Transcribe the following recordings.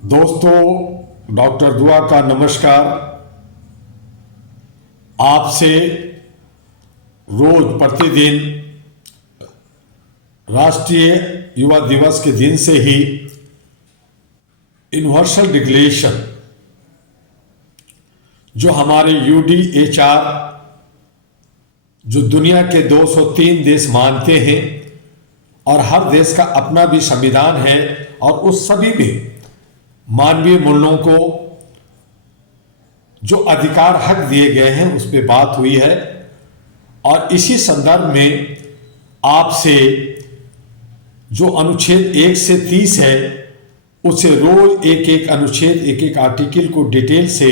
दोस्तों, डॉक्टर दुआ का नमस्कार। आपसे रोज प्रतिदिन राष्ट्रीय युवा दिवस के दिन से ही यूनिवर्सल डिक्लेरेशन जो हमारे यूडीएचआर जो दुनिया के 203 देश मानते हैं और हर देश का अपना भी संविधान है और उस सभी में मानवीय मूल्यों को जो अधिकार हक दिए गए हैं उस पर बात हुई है। और इसी संदर्भ में आपसे जो अनुच्छेद 1 से 30 है उसे रोज एक एक अनुच्छेद एक एक आर्टिकल को डिटेल से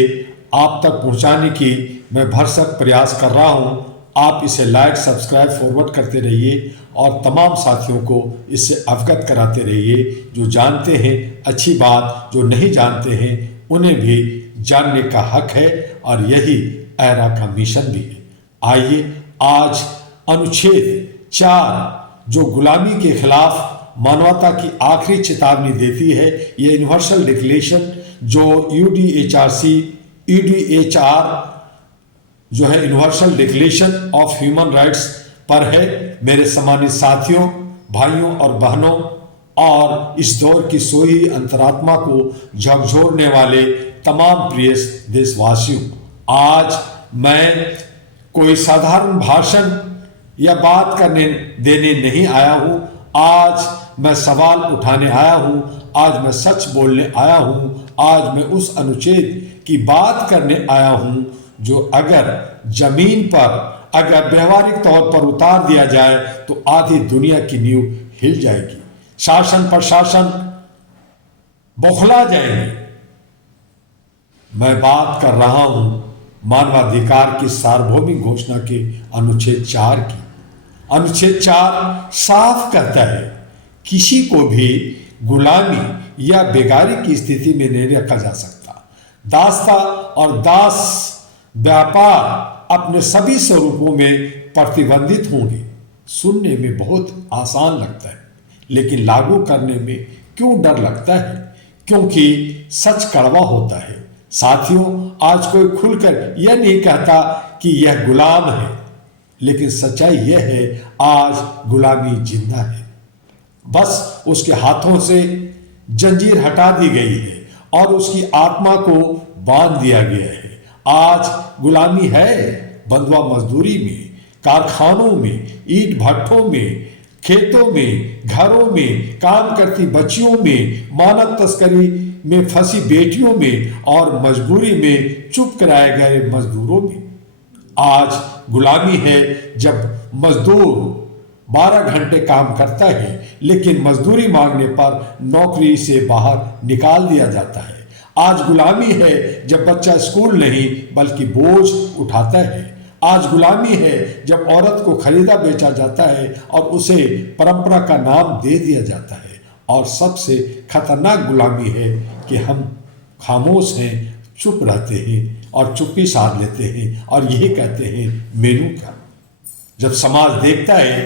आप तक पहुंचाने की मैं भरसक प्रयास कर रहा हूं। आप इसे लाइक सब्सक्राइब फॉरवर्ड करते रहिए और तमाम साथियों को इससे अवगत कराते रहिए। जो जानते हैं अच्छी बात, जो नहीं जानते हैं उन्हें भी जानने का हक है और यही एरा का मिशन भी है। आइए आज अनुच्छेद 4 जो गुलामी के खिलाफ मानवता की आखिरी चेतावनी देती है, यह यूनिवर्सल डिक्लेरेशन जो यूडीएचआर जो है universal declaration of human rights पर है। मेरे सम्मानित साथियों, भाइयों और बहनों और इस दौर की सोई अंतरात्मा को झकझोरने वाले तमाम प्रिय देशवासियों, आज मैं कोई साधारण भाषण या बात करने देने नहीं आया हूं। आज मैं सवाल उठाने आया हूं, आज मैं सच बोलने आया हूं, आज मैं उस अनुच्छेद की बात करने आया हूं जो अगर जमीन पर अगर व्यवहारिक तौर पर उतार दिया जाए तो आधी दुनिया की नींव हिल जाएगी, शासन प्रशासन बौखला जाएंगे। मैं बात कर रहा हूं मानवाधिकार की सार्वभौमिक घोषणा के अनुच्छेद 4 की। अनुच्छेद 4 साफ कहता है किसी को भी गुलामी या बेगारी की स्थिति में नहीं रखा जा सकता। दास्ता और दास व्यापार अपने सभी स्वरूपों में प्रतिबंधित होंगे। सुनने में बहुत आसान लगता है लेकिन लागू करने में क्यों डर लगता है? क्योंकि सच कड़वा होता है। साथियों, आज कोई खुलकर यह नहीं कहता कि यह गुलाम है, लेकिन सच्चाई यह है आज गुलामी जिंदा है। बस उसके हाथों से जंजीर हटा दी गई है और उसकी आत्मा को बांध दिया गया है। आज गुलामी है बंधुआ मजदूरी में, कारखानों में, ईंट भट्ठों में, खेतों में, घरों में काम करती बच्चियों में, मानव तस्करी में फंसी बेटियों में और मजबूरी में चुप कराए गए मजदूरों में। आज गुलामी है जब मजदूर 12 घंटे काम करता है लेकिन मजदूरी मांगने पर नौकरी से बाहर निकाल दिया जाता है। आज गुलामी है जब बच्चा स्कूल नहीं बल्कि बोझ उठाता है। आज गुलामी है जब औरत को खरीदा बेचा जाता है और उसे परंपरा का नाम दे दिया जाता है। और सबसे खतरनाक गुलामी है कि हम खामोश हैं, चुप रहते हैं और चुप्पी साध लेते हैं और यही कहते हैं मेनू का। जब समाज देखता है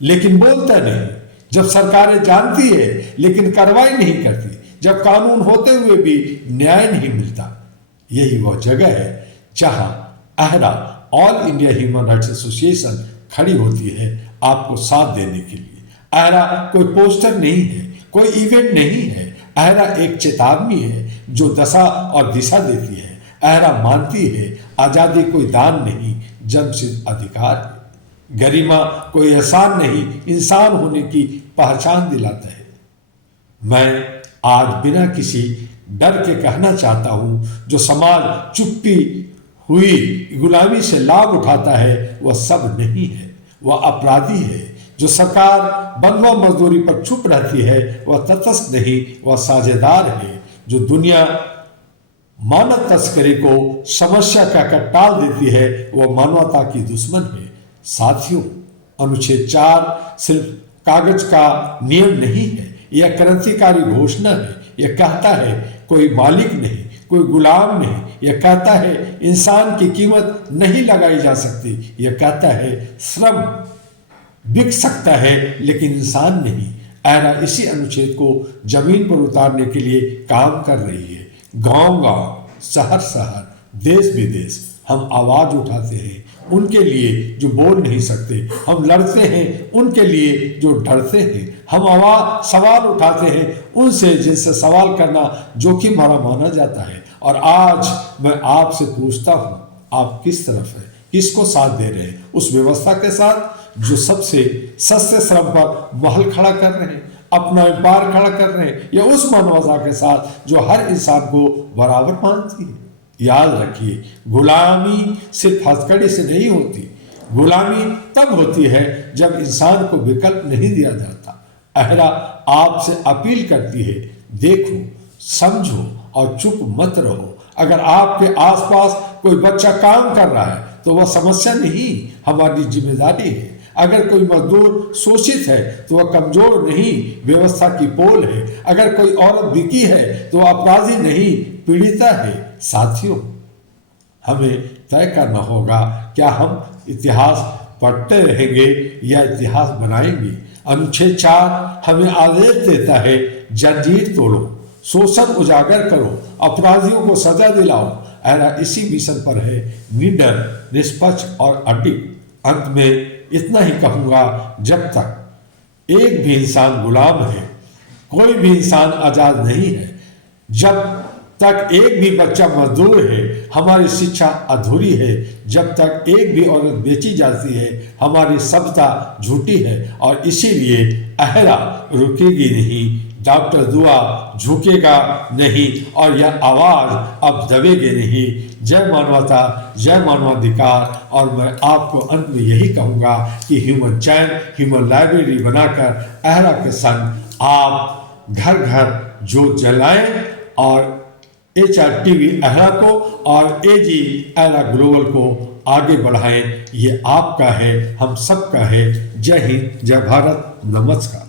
लेकिन बोलता नहीं, जब सरकारें जानती है लेकिन कार्रवाई नहीं करती, जब कानून होते हुए भी न्याय नहीं मिलता, यही वह जगह है जहां अहरा all India human rights association खड़ी होती है आपको साथ देने के लिए। अहरा कोई पोस्टर नहीं है, कोई इवेंट नहीं है। अहरा एक चेतावनी है जो दशा और दिशा देती है। अहरा मानती है आजादी कोई दान नहीं, जन्मसिद्ध अधिकार है। गरिमा कोई एहसान नहीं, इंसान होने की पहचान दिलाता है। मैं आज बिना किसी डर के कहना चाहता हूं, जो समाज चुप्पी हुई गुलामी से लाभ उठाता है वह सब नहीं है, वह अपराधी है। जो सरकार बंधुआ मजदूरी पर चुप रहती है वह तटस्थ नहीं, वह साझेदार है। जो दुनिया मानव तस्करी को समस्या का टाल देती है वह मानवता की दुश्मन है। साथियों, अनुच्छेद 4 सिर्फ कागज का नियम नहीं है, यह क्रांतिकारी घोषणा है। यह कहता है कोई मालिक नहीं, कोई गुलाम नहीं। यह कहता है इंसान की कीमत नहीं लगाई जा सकती। यह कहता है श्रम बिक सकता है लेकिन इंसान नहीं। एरा इसी अनुच्छेद को जमीन पर उतारने के लिए काम कर रही है। गांव-गांव, शहर-शहर, देश-विदेश हम आवाज उठाते हैं उनके लिए जो बोल नहीं सकते, हम लड़ते हैं उनके लिए जो डरते हैं, हम सवाल उठाते हैं उनसे जिनसे सवाल करना जोखिम भरा माना जाता है। और आज मैं आपसे पूछता हूं, आप किस तरफ हैं, किसको साथ दे रहे हैं? उस व्यवस्था के साथ जो सबसे सस्ते श्रम पर महल खड़ा कर रहे हैं, अपना व्यापार खड़ा कर रहे हैं, या उस मानवता के साथ जो हर इंसान को बराबर मानती है? याद रखिए, गुलामी सिर्फ हथकड़ी से नहीं होती। गुलामी तब होती है जब इंसान को विकल्प नहीं दिया जाता। एहरा आपसे अपील करती है, देखो, समझो और चुप मत रहो। अगर आपके आसपास कोई बच्चा काम कर रहा है तो वह समस्या नहीं, हमारी जिम्मेदारी है। अगर कोई मजदूर शोषित है तो वह कमजोर नहीं, व्यवस्था की पोल है। अगर कोई औरत बिकी है तो वह अपराधी नहीं, पीड़िता है। साथियों, हमें तय करना होगा, क्या हम इतिहास पढ़ते रहेंगे या इतिहास बनाएंगे? अनुच्छेद 4 हमें आदेश देता है, जंजीर तोड़ो, शोषण उजागर करो, अपराधियों को सजा दिलाओ। एरा इसी मिशन पर है, निडर, निष्पक्ष और अडिग। अंत में इतना ही कहूंगा, जब तक एक भी इंसान गुलाम है, कोई भी इंसान आजाद नहीं है। जब तक एक भी बच्चा मजदूर है, हमारी शिक्षा अधूरी है। जब तक एक भी औरत बेची जाती है, हमारी सभ्यता झूठी है। और इसीलिए एहरा रुकेगी नहीं, डॉक्टर दुआ झुकेगा नहीं, और यह आवाज अब दबेगी नहीं। जय मानवता, जय मानवाधिकार। और मैं आपको अंत में यही कहूंगा कि ह्यूमन चैन, ह्यूमन लाइब्रेरी बनाकर एहरा के संग आप घर घर जोत जलाएं और HRTV एहरा को और AG एहरा ग्लोबल को आगे बढ़ाएं। ये आपका है, हम सबका है। जय हिंद, जय भारत, नमस्कार।